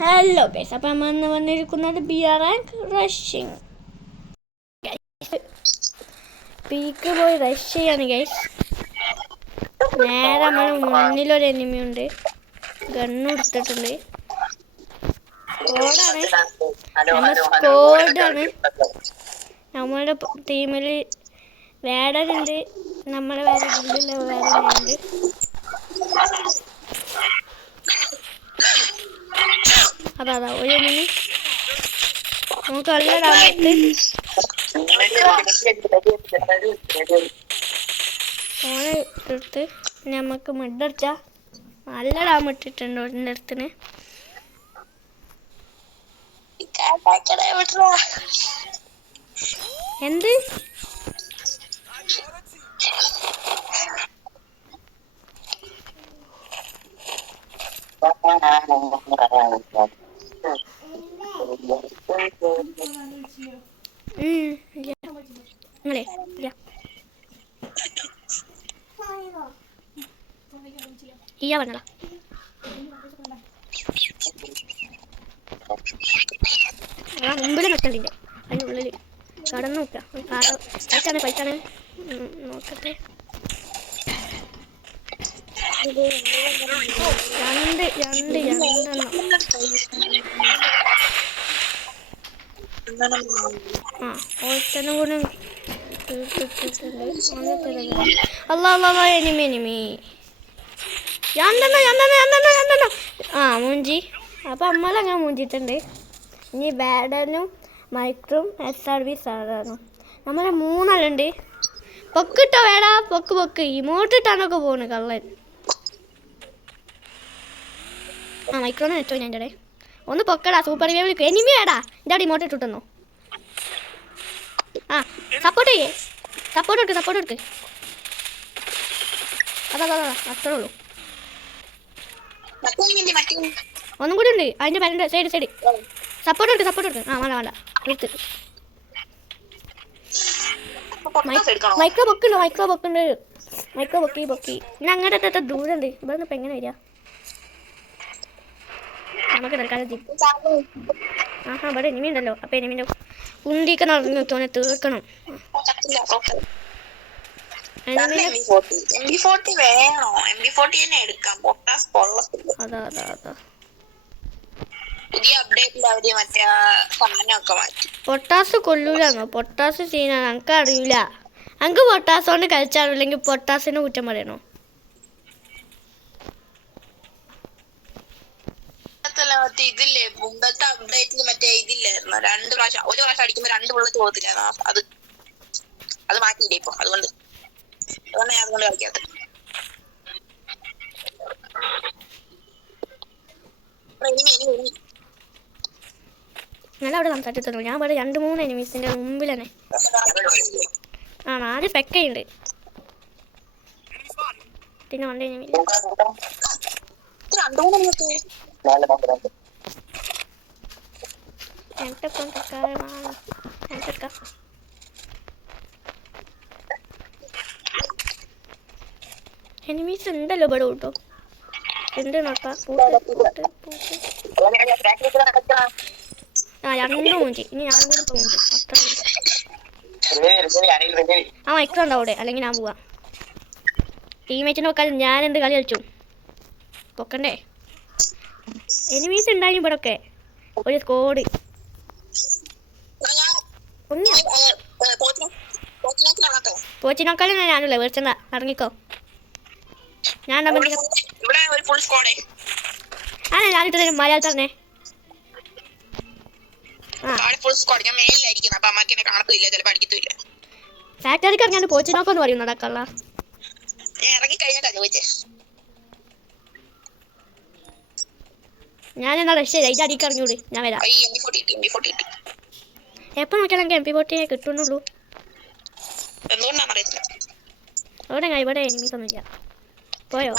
Hello guys, അപ്പം നമ്മൾ ഇന്ന് വന്നിരിക്കുന്നത് ബിയർ ആൻഡ് റഷിങ്. പീക്ക് പോയി റഷ് ചെയ്യാണ് ഗൈസ്. നേരെ നമ്മൾ മുന്നിലൊരു എനിമി ഉണ്ട്, ഗണ്ണ് എടുത്തിട്ടുണ്ട്. സ്കോഡാണ്. നമ്മുടെ ടീമിൽ വേടനുണ്ട്, നമ്മുടെ വേറെ ഗില്ലുള്ള വേടനുണ്ട്. അതാ ഒരു എനിമി നമുക്ക് നല്ല ഡാമേജ് ഫോണ് എടുത്ത് നമുക്ക് മിഡടിച്ച നല്ല ഡാമേജ് ഇട്ടിട്ടുണ്ട് ഒരിൻ്റെ അടുത്തിന്. എന്ത് നിങ്ങളെ ഇയ്യാ പറഞ്ഞടാ. മുമ്പിൽ നിൽക്കണ്ടിൻ്റെ അതിൻ്റെ ഉള്ളിൽ കടന്നു നോക്കുക. ഫൈറ്റാണ് നോക്കട്ടെ. രണ്ടെണ്ണം ഓരോരുത്തരും കൂടെ തീർത്തിട്ടിട്ടുണ്ട്. അല്ലാ എനിമി മൂഞ്ചി. അപ്പം നമ്മളങ്ങനെ മൂഞ്ചിട്ടുണ്ട്. ഇനി ബാഡനും മൈക്രും SRV സാധാരണ നമ്മളെ മൂന്നാളുണ്ട്. പൊക്കിട്ടോ വേടാ, പൊക്ക് ഇമോട്ടിട്ടാണൊക്കെ പോണ് കള്ളൻ. മൈക്രോന്ന് നെറ്റോ ഞാൻ എൻ്റെ ഒന്ന് പൊക്കടാ. സൂപ്പർ വേവ് എനിമി വേടാ, എൻ്റെ ഇമോട്ട് ഇട്ടിട്ടെന്നോ. സപ്പോർട്ട് ചെയ്യേ, സപ്പോർട്ട് എടുക്ക്. അതാ അത്രേ ഉള്ളൂ. ഒന്നും കൂടി ഉണ്ട് അതിൻ്റെ പേരൻ്റെ സൈഡ് സപ്പോർട്ട് എടുക്ക്. വേണ്ട എടുത്ത്. മൈക്രോ പൊക്കി പിന്നെ അങ്ങോട്ട് ദൂരമുണ്ട്. ഇവിടെ ഇപ്പം എങ്ങനെ വരിക? നമുക്ക് തൽക്കാലം ഇവിടെ എനിമി ഉണ്ടല്ലോ. അപ്പം എനിമിൻ്റെ കുണ്ടിയൊക്കെ നടന്നു തോന്നെ തീർക്കണം. അതാ പൊട്ടാസ് കൊല്ലൂലാന്നോ? പൊട്ടാസ് സീനാണ്, എനിക്ക് അറിയില്ല. എനിക്ക് പൊട്ടാസ് കൊണ്ട് കളിച്ചാറില്ലെങ്കിൽ പൊട്ടാസിനെ കുറ്റം പറയണോ? ഇതില്ലേ മുമ്പത്തെ അപ്ഡേറ്റിൽ മറ്റേ ഇതില്ലായിരുന്നു, ഒരു പ്രാവശ്യം അടിക്കുമ്പോ 2 ബുള്ളറ്റ് പോകത്തില്ലായിരുന്നു. അത് മാറ്റിയില്ലേ ഇപ്പൊ. അതുകൊണ്ട് ഞാൻ അതുകൊണ്ട് കളിക്കാത്ത. ഞാൻ അവിടെ സംസാരിച്ചിട്ടുള്ളൂ. ഞാൻ ഇവിടെ 2-3 എനിമീസിന്റെ മുമ്പിൽ തന്നെ. ആദ്യം പെക്കയുണ്ട്, പിന്നെ 1 എനിമി. എനിമീസ് ഉണ്ടല്ലോ ഇവിടെ കേട്ടോ. ഉണ്ട് നോക്കാം. 2 മൂഞ്ചി. ഇനി ഞാൻ കൂടി പോകുന്നുണ്ട്. മൈക്രോ ഉണ്ടാവും അവിടെ, അല്ലെങ്കിൽ ഞാൻ പോവാം. ടീമേറ്റിനെ നോക്കാൻ ഞാൻ എന്ത് കളി കളിച്ചു പൊക്കണ്ടേ? എനിമീസ് ഉണ്ടായി ഇവിടെ ഒക്കെ. ഒരു സ്കോഡ് പോച്ചിനോക്കാളും ഞാനല്ലേ വിളിച്ചെന്നാ. ഇറങ്ങിക്കോ. ഞാൻ ഞാനിട്ട് തരും മലയാളത്തിൽ തന്നെ. ഫാക്ടറിക്ക് ഇറങ്ങാണ്ട് പോച്ചിനോക്കെന്ന് പറയും നടക്കള്ള. ഞാൻ എന്നാ റഷ് ചെയ്ത അടിക്ക് ഇറങ്ങിയോട്. ഞാൻ വരാം. എപ്പോ നോക്കിയാലും MP40 കിട്ടുന്നുള്ളൂ. അവിടെ ഇവിടെ എനിമീസ് ഒന്നുമില്ല. പോയോ?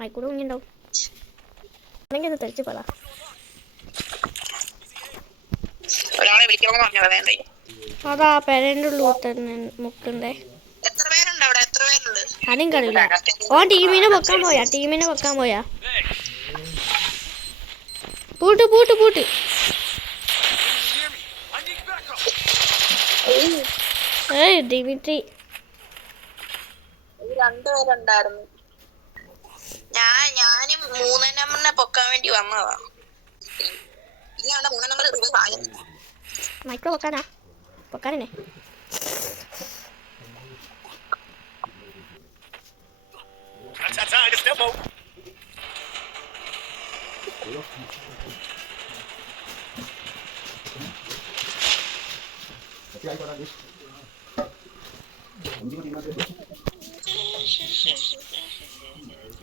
ആയിക്കൂടെ കുഞ്ഞുണ്ടാവും. അല്ലെങ്കിൽ ഒന്ന് തെളിച്ച് പറ. അതാ പെരേൻ്റെ ഉള്ളൂ തന്നെ മുക്കണ്ടേ. അതെനിക്കറിയില്ല. ഓൻ ടീമിനെ വെക്കാൻ പോയാ പൂട്ട് ദിമിത്രി രണ്ടുപേരുണ്ടായിരുന്നു. ഞാനും 3 നമ്പറിനെ പൊക്കാൻ വേണ്ടി വന്നതാ. ഇല്ലാണ്ട് 3 നമ്പർ മൈക്രോ പൊക്കാനെ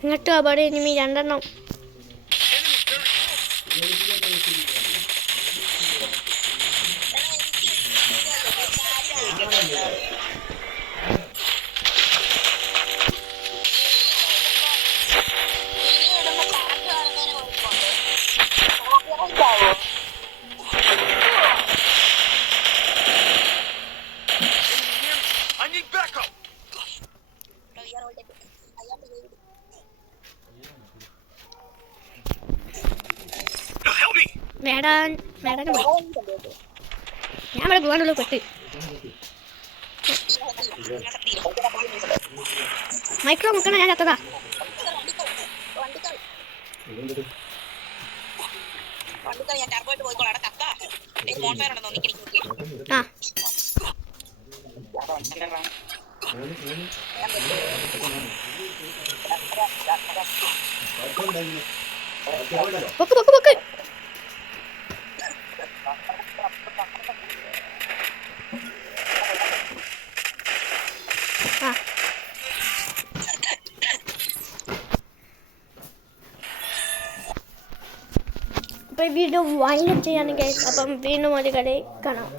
ഇങ്ങോട്ട് അവിടെ ഇനിമി 2 എണ്ണം. മേടാൻ ഞാൻ ഇവിടെ പോകാനുള്ളൂ പെട്ട്. മൈക്രോ മുക്കണം, ഞാൻ ചത്തതാ. ആ പൊക്ക് ആ അപ്പോൾ ഈ വീഡിയോ വൈൻഡപ്പ് ചെയ്യാണ് ഗൈസ്. അപ്പം വീണ്ടും ഒരു കടയിൽ കാണാം.